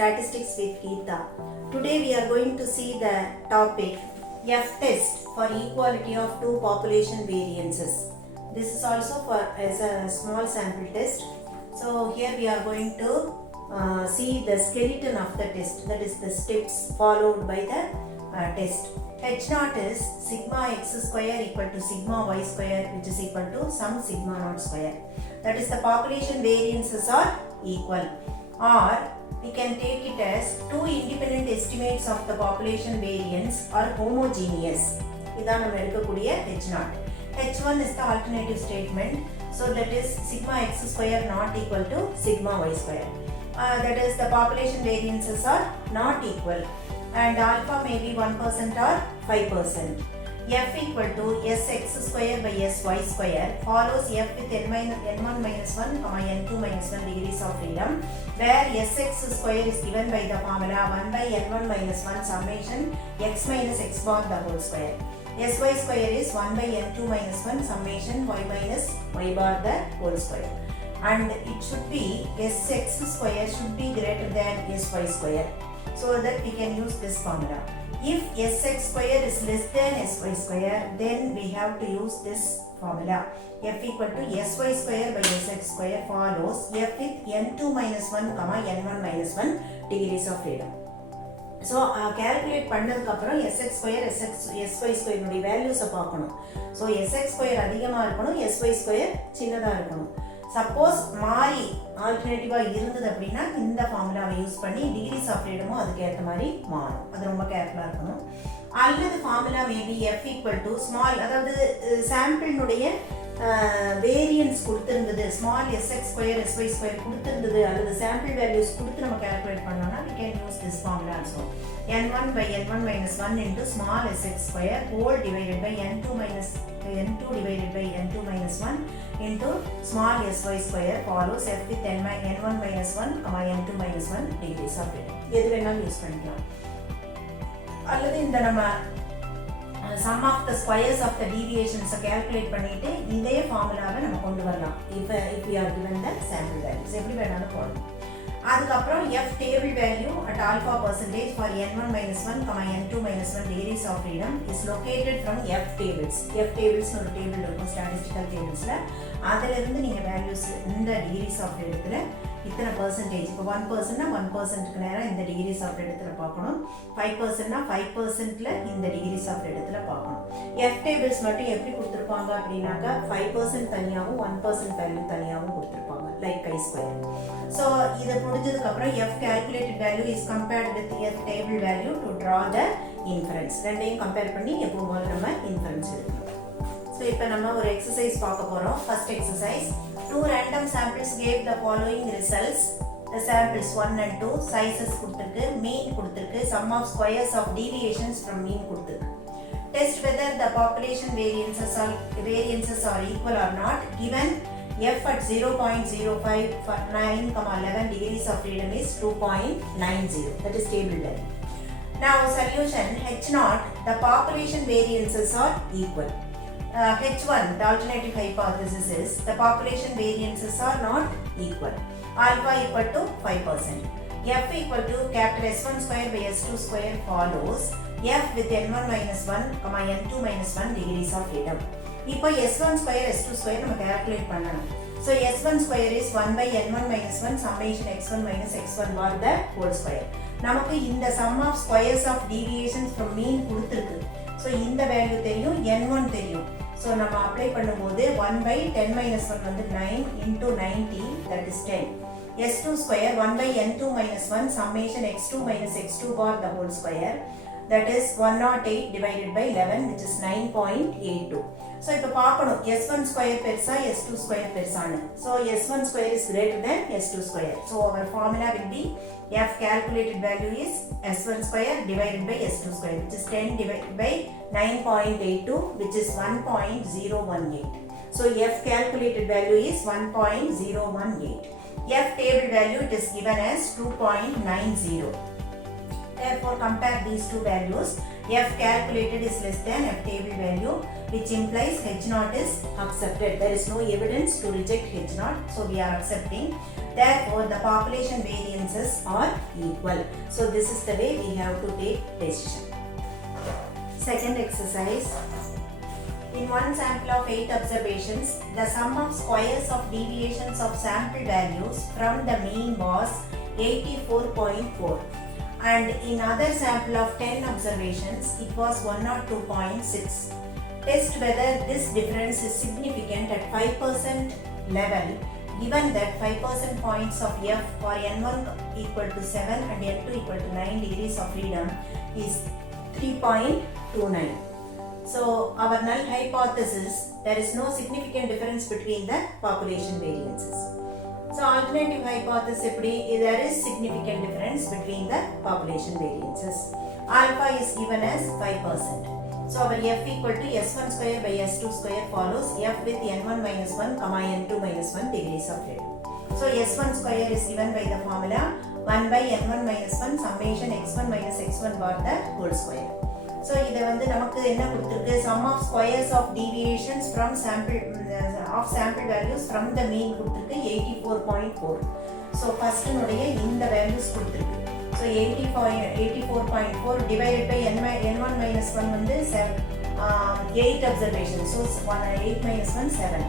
Statistics with Geeta. Today we are going to see the topic F-test for equality of two population variances. This is also for as a small sample test. So here we are going to see the skeleton of the test, that is the steps followed by the test. H0 is sigma x square equal to sigma y square, which is equal to some sigma naught square. That is the population variances are equal, or we can take it as two independent estimates of the population variance are homogeneous. இதான் நம்ம எடுக்கக்கூடிய H0. H1 is the alternative statement, so that is sigma x square not equal to sigma y square. That is the population variances are not equal and alpha may be 1% or 5%. F equal to sx square by sy square follows f with n1 minus 1, n2 minus 1 degrees of freedom, where sx square is given by the formula 1 by n1 minus 1 summation x minus x bar the whole square. Sy square is 1 by n2 minus 1 summation y minus y bar the whole square. And it should be sx square should be greater than sy square, so that we can use this formula. If sx square is less than sy square, then we have to use this formula. F equal to sy square by sx square follows f with n2 minus 1, n1 minus 1 degrees of freedom. So calculate பண்ணதுக்கு அப்புறம் sx square sy square உடைய values பார்க்கணும். So sx square அதிகமா இருக்கணும், sy square சின்னதா இருக்கணும். சப்போஸ் மாறி ஆல்டர்னேட்டிவாக இருந்தது அப்படின்னா இந்த ஃபார்முலாவை யூஸ் பண்ணி டிகிரிஸ் ஆஃப் ஃப்ரீடமும் அதுக்கு ஏற்ற மாதிரி மாறும். அது ரொம்ப கேர்ஃபுல்லாக இருக்கணும். அல்லது formula maybe F equal to small, அதாவது சாம்பிளினுடைய வேரியன்ஸ் கொடுத்துருந்தது, small SX square SY square கொடுத்துருந்தது, அல்லது சாம்பிள் வேல்யூஸ் கொடுத்து நம்ம கேல்குலேட் பண்ணோம்னா we can use this formula also. n1 by n1 minus 1 into small sx square whole divided by n2 divided by n2 minus 1 into small sy square follows f with n1 minus 1, n2 minus 1 degrees of freedom. எது வேணாலும் யூஸ் பண்ணிக்கலாம். அல்லது இந்த நம்ம sum of the squares of the deviations calculate பண்ணிட்டு இதே ஃபார்முலாவை நம்ம கொண்டு வரலாம். if we are given the sample values எப்படி வேணாலும் போடலாம். அதுக்கப்புறம் f table value at alpha percentage for n1 minus 1, n2 minus 1 degrees of freedom is located from f tables. f tables ஒரு டேபிள் இருக்கும் statistical tablesல, அதுல இருந்து நீங்க values இந்த degrees of freedomல இத்தனை பர்சன்டேஜ், இப்போ 1%னா 1%க்கு நேரம் இந்த டிகிரிஸ் ஆஃப் இடத்துல பார்க்கணும், 5%னா 5%ல இந்த டிகிரிஸ் ஆஃப் இடத்துல பார்க்கணும். எஃப் டேபிள்ஸ் மட்டும் எப்படி கொடுத்துருப்பாங்க அப்படின்னாக்கா 5% தனியாகவும் 1% வேல்யூ தனியாகவும் கொடுத்துருப்பாங்க, லைக் கை ஸ்கொயர். ஸோ இதை முடிஞ்சதுக்கப்புறம் F calculated value is compared with F table value to draw the inference. ரெண்டையும் கம்பேர் பண்ணி எப்போது நம்ம இன்ஃபரன்ஸ் எடுக்கணும். ஸோ இப்போ நம்ம ஒரு எக்ஸசைஸ் பார்க்க போகிறோம். First exercise, two random samples gave the following results. The samples 1 and 2 sizes கொடுத்திருக்கு, mean கொடுத்திருக்கு, sum of squares of deviations from mean கொடுத்திருக்கு. Test whether the population variances are equal or not given f at 0.05 for 9, 11 degrees of freedom is 2.90, that is table value. Now solution H0, the population variances are equal. H1, the alternative hypothesis is the population variances are not equal. Alpha equal to 5%. F equal to capital S1 square by S2 square follows F with n1 minus 1, n2 minus 1 degrees of freedom. இப்போ S1 square S2 square நம்ம calculate பண்ணணும். So S1 square is 1 by n1 minus 1 summation x1 minus x1 bar the whole square. நமக்கு இந்த sum of squares of deviations from mean கொடுத்திருக்கு. So இந்த வேல்யூ தெரியும், n1 தெரியும். ஸோ நம்ம அப்ளை பண்ணும்போது 1 by 10 minus 1 வந்து 9 into 90, that is 10. S2 square 1 by n2 minus 1 summation x2 minus x2 bar the whole square, that is 108 divided by 11, which is 9.82. So இப்போ பார்க்கணும் S1 square பெருசா S2 square பெருசானு. So S1 square is greater than S2 square. So our formula will be F calculated value is S1 square divided by S2 square, which is 10 divided by 9.82, which is 1.018. So F calculated value is 1.018. F table value it is given as 2.90. Therefore compare these two values. F calculated is less than F table value, which implies H0 is accepted. There is no evidence to reject H0, so we are accepting. Therefore, the population variances are equal. So this is the way we have to take decision. Second exercise. In one sample of 8 observations, the sum of squares of deviations of sample values from the mean was 84.4. And in other sample of 10 observations, it was 102.6. Test whether this difference is significant at 5% level, given that 5% points of F for N1 equal to 7 and N2 equal to 9 degrees of freedom is 3.29. So our null hypothesis, there is no significant difference between the population variances. So alternative hypothesis, there is significant difference between the population variances. Alpha is given as 5%. So our F equal to S1 square by S2 square follows F with N1 minus 1, N2 minus 1 degrees of freedom. So S1 square is given by the formula 1 by N1 minus 1 summation x1 minus x1 bar the whole square. So இதை வந்து நமக்கு என்ன கொடுத்திருக்கு, sum of squares of deviations from sample values from the mean கொடுத்திருக்கு 84.4. So first உடைய இந்த values கொடுத்திருக்கு. So 84.4 divided by n1 minus 1 வந்து 8 observations. So 8 minus 1 7.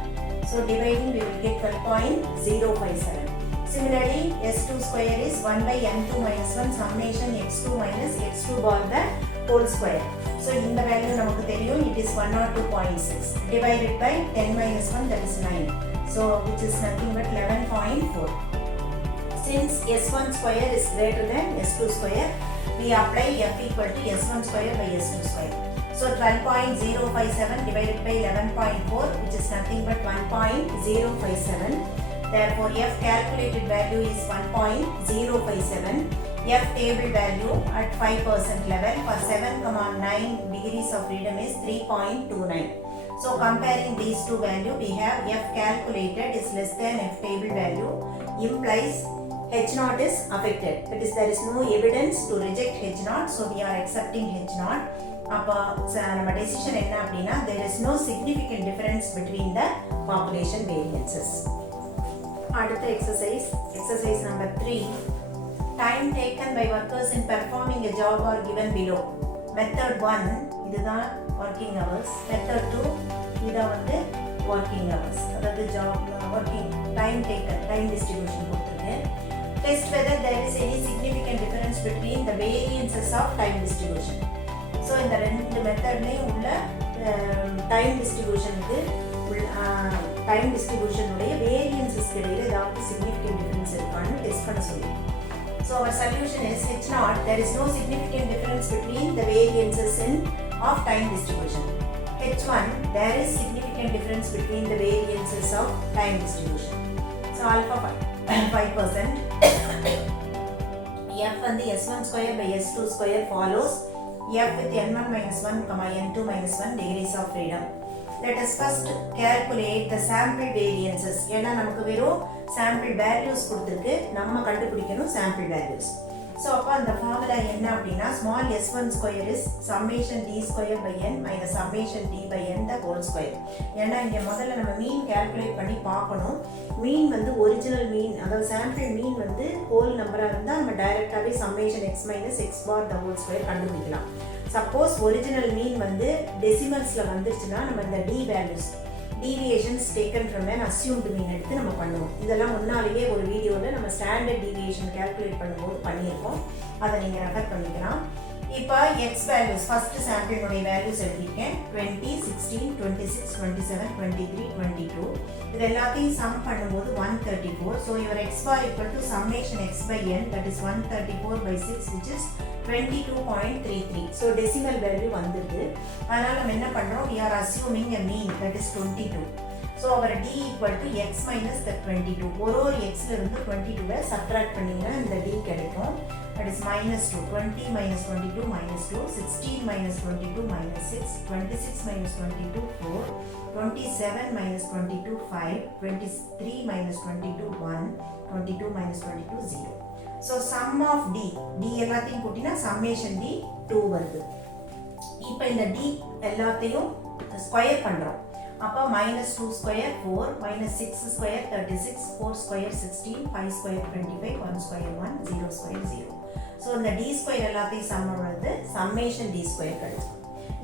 So dividing we will get 12.057. Similarly, S2 square is 1 by n2 minus 1 summation x2 minus x2 bar the whole square. So in the value நமக்கு தெரியும், it is 102.6 divided by 10 minus 1, that is 9. So which is nothing but 11.4. Since S1 square is greater than S2 square, we apply F equal to S1 square by S2 square. So 12.057 divided by 11.4, which is nothing but 1.057. Therefore, F calculated value is 1.057. F table value at 5% level for 7,9 degrees of freedom is 3.29. So comparing these two values, we have F calculated is less than F table value, implies H0 is affected. That is, there is no evidence to reject H0, so we are accepting H0. அப்போ நம்ம decision என்ன அப்படின்னா, there is no significant difference between the population variances. அடுத்த exercise number 3. Time taken by workers in performing a job are given below. Method 1 இதுதான் working hours. Method 2 இதான் வந்து working hours. அதாவது job working time taken, time distribution கொடுத்திருக்கு. Test whether there is any significant difference between the variances of time distribution. So இந்த ரெண்டு மெத்தட்லயும் உள்ள time distributionக்கு time distribution உடைய variances இடையில ஏதாவது significant difference இருக்கான்னு டெஸ்ட் பண்ண சொல்லிருக்கோம். So our solution is H0. There is no significant difference between the variances of time distribution. H1, there is significant difference between the variances of time distribution. So alpha 5%. F and the S1 square by S2 square follows F with N1 minus 1, N2 minus 1 degrees of freedom. Let us first calculate the sample variances. ஏன்னா நமக்கு வெறும் sample values கொடுத்திருக்கு, நம்ம கண்டுபிடிக்கணும் sample values. So அப்ப அந்த formula என்ன அப்படின்னா, small s1 square is summation d square by n minus summation d by n the whole square. ஏன்னா இங்க முதல்ல நம்ம mean calculate பண்ணி பார்க்கணும். mean வந்து original mean, அதாவது sample mean வந்து whole number இருந்தா நம்ம டைரக்டாவே summation x minus x bar the whole square கண்டுபிடிக்கலாம். Suppose original mean வந்து decimals-ல வந்துருச்சுன்னா நம்ம இந்த d values deviations taken from an assumed mean எடுத்து நம்ம பண்ணுவோம். இதெல்லாம் முன்னாலேயே ஒரு வீடியோவில் நம்ம ஸ்டாண்டர்ட் டீவியேஷன் கால்குலேட் பண்ணும்போது பண்ணியிருக்கோம், அதை நீங்கள் ரெஃபர் பண்ணிக்கலாம். இப்போ எக்ஸ் வேல்யூஸ் ஃபர்ஸ்ட் சாம்பிளினுடைய வேல்யூஸ் எழுதியிருக்கேன். 20, 16, 26, 27, 23, 22. இது எல்லாத்தையும் சம் பண்ணும்போது 134. So your X bar equal to summation X by N, that is 134/6 which is 22.33. So decimal value வந்துடுது. அதனால் நம்ம என்ன பண்ணுறோம், we are assuming a mean that is 22. So our d equal to x minus the 22. ஒரு எக்ஸில் இருந்து 22வை சப்ட்ராக்ட் பண்ணிங்கன்னா இந்த d கிடைக்கும். That is minus 2. 20 minus 22 minus 2. 16 minus 22 minus 6. 26 minus 22 4. 27 minus 22 5. 23 minus 22 1. 22 minus 22 0. So sum of d எல்லாத்தையும் கூட்டினா summation d 2 வருது. இப்போ இந்த d எல்லாத்தையும் ஸ்கொயர் பண்ணுறோம். அப்போ -2 ஸ்கொயர் 4, -6 ஸ்கொயர் 36, 4 ஸ்கொயர் 16, 5 ஸ்கொயர் 25, 1 ஸ்கொயர் 1, 0 ஸ்கொயர் 0. ஸோ இந்த டி ஸ்கொயர் எல்லாத்தையும் சம் பண்ணுறது சம்மேஷன் டி ஸ்கொயர் கிடைக்கும்.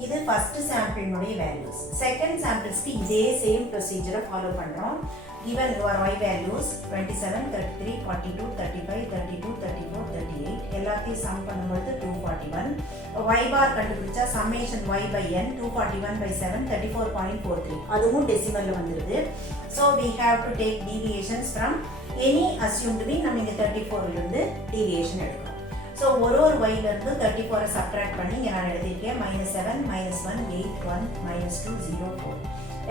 இது ஃபர்ஸ்ட் சாம்பிளினுடைய வேல்யூஸ். செகண்ட் சாம்பிள்ஸ்க்கு இதே சேம் ப்ரொசீஜரை ஃபாலோ பண்ணுறோம். given your y values 27, 33, 42, 35, 32, 34, 38 எல்லாத்தையும் சம் பண்ணும்போது 241. y bar கண்டுபிடிச்சா summation y by n 241 by 7 34.43 அதுவும் டெசிமல்ல வந்துருது. So we have to take deviations from any assumed mean. நம்ம இங்க 34 இருந்து deviation எடுக்கணும். So ஒரு y இருந்து 34 சப்ட்ராக்ட் பண்ணி இங்க நான் எழுதியிருக்கேன் -7, -1, 8, 1, -2, 0, 4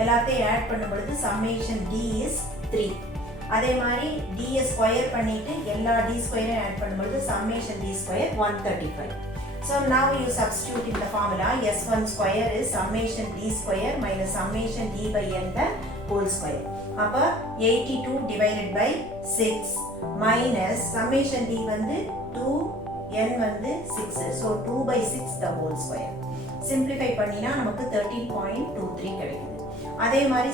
எல்லாத்தையும் ஆட் பண்ணும்பொழுது சம்மேஷன் d இஸ் 3. அதே மாதிரி d ஸ்கொயர் பண்ணிட்டு எல்லா d ஸ்கொயரையும் ஆட் பண்ணும்பொழுது summation d square 135. So now you substitute in the formula s1 square is summation d square minus summation d by n the whole square. அப்போ 82 divided by 6 minus summation d வந்து 2, n வந்து 6. So 2 by 6 the whole square. Simplify பண்ணினா நமக்கு 13.23 கிடைக்குது. அதே மாதிரி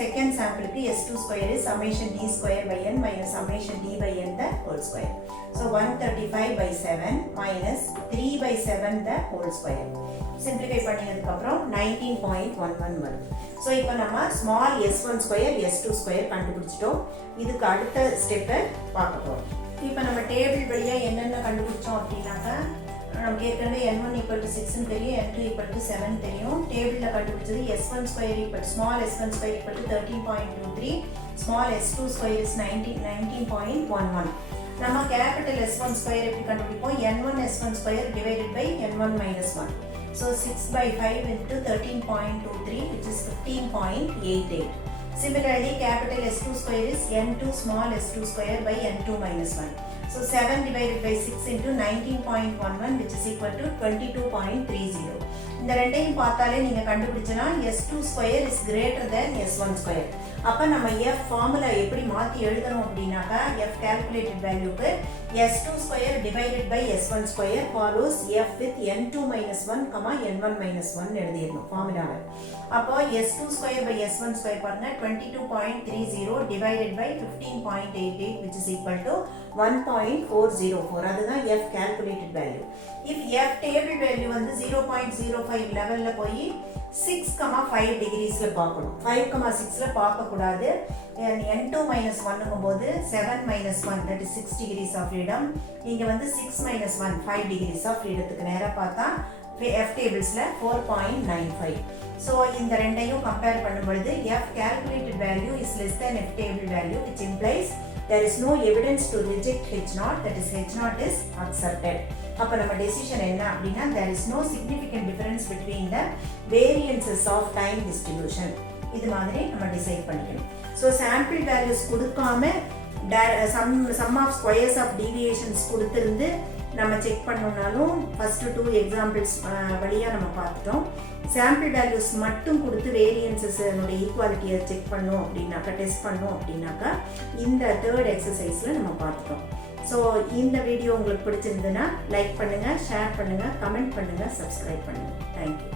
second சாம்பிளுக்கு s2 square is summation d square by n minus summation d by n the whole square. So 135 by 7 minus 3 by 7 the whole square. Simplify பண்ணினதுக்கு அப்புறம் 19.11 வருது. ஸோ இப்போ நம்ம small s1 square s2 square கண்டுபிடிச்சிட்டோம். இதுக்கு அடுத்த ஸ்டெப்பை பார்க்க போகிறோம். இப்போ நம்ம டேபிள் வழியாக என்னென்ன கண்டுபிடிச்சோம் அப்படின்னாக்கா நமக்கு ஏற்கனவே n1 = 6 தெரியும், n2 = 7 தெரியும். டேபிளில் கண்டுபிடிச்சது s1 square small s1 square = 13.23, small s2 square is 19.11. நம்ம கேபிட்டல் s1 ஸ்கொயர் எப்படி கண்டுபிடிப்போம்? n1 s1 square divided by n1 - 1. So 6 by 5 into 13.23 which is 15.88. Similarly, capital S2 square is n2 small s2 square by n2 - 1. So 7 divided by 6 into 19.11 which is equal to 22.30. இந்த ரெண்டையும் பார்த்தாலே நீங்க கண்டுபிடிச்சனா s2 square is greater than s1 square. அப்ப நம்ம f formula எப்படி மாத்தி எழுதணும் அப்படினாக்கா f calculated valueக்கு s2 square divided by s1 square follows f with n2 - 1, n1 - 1 எழுதிடணும் ஃபார்முலாவை. அப்போ s2 square by s1 square பாருங்க 22.30 divided by 15.88 which is equal to 1.404. அதுதான் f calculated value. If f table value வந்து 0.05 லெவல்ல போய் 6,5 டிகிரிஸ்ல பார்க்கணும். 5,6ல பார்க்க கூடாது. n2 - 1ங்கும் போது 7 - 1 that is 6 degrees of freedom. இங்க வந்து 6 - 1 5 degrees of freedomத்துக்கு நேரா பார்த்தா f tablesல 4.95. So இந்த ரெண்டையும் கம்பேர் பண்ணும்போது f calculated value is less than f table value which implies there is no evidence to reject h0, that is h0 is accepted. அப்ப நம்ம டெசிஷன் என்ன அப்படினா there is no significant difference between the variances of time distribution. இது மாதிரி நம்ம டிசைட் பண்ணிக்கணும். So sample values கொடுக்காம sum of squares of deviations கொடுத்திருந்து நம்ம செக் பண்ணனும்னாலும் ஃபர்ஸ்ட் 2 எக்ஸாம்பிள்ஸ் வழியா நம்ம பார்த்துட்டோம். சாம்பிள் வேல்யூஸ் மட்டும் கொடுத்து வேரியன்சஸ் னுடைய ஈக்குவாலிட்டியை செக் பண்ணோம் அப்படினாக்கா டெஸ்ட் பண்ணோம் அப்படினாக்கா இந்த தேர்ட் எக்ஸசைஸ்ல நம்ம பார்த்துட்டோம். ஸோ இந்த வீடியோ உங்களுக்கு பிடிச்சிருந்ததுன்னா லைக் பண்ணுங்க, ஷேர் பண்ணுங்க, கமெண்ட் பண்ணுங்க, சப்ஸ்கிரைப் பண்ணுங்க. தேங்க்யூ.